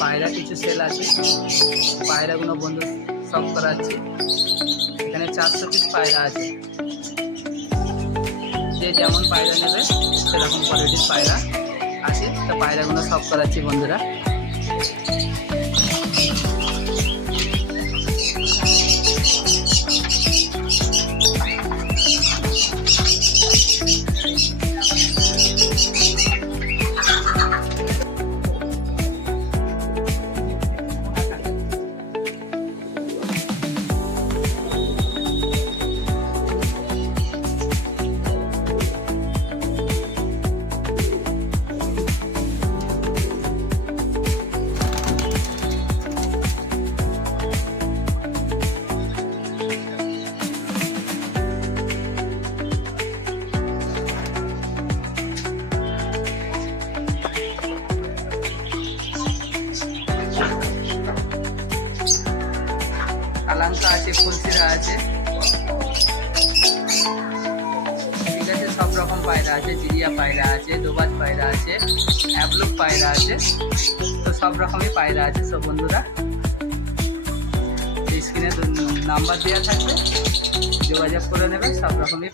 পায়রা কিছু সেল আছে, পায়রাগুলো বন্ধু সব করাচ্ছি। এখানে 400 পিস পায়রা আছে, যে যেমন পায়রা নেবে সেরকম কোয়ালিটির পায়রা আছে। তো পায়রাগুলো সব করাচ্ছি বন্ধুরা। কালাঙ্কা আছে, ফুলসিরা আছে, ঠিক আছে। সব রকম পায়রা আছে, জিরিয়া পায়রা আছে, দোবাজ পায়রা আছে, অ্যাবলুক পায়রা আছে। তো সব রকমই পায়রা আছে। সব বন্ধুরা স্ক্রিনে নাম্বার দেওয়া থাকবে, যোগাযোগ করে নেবে। সব রকমই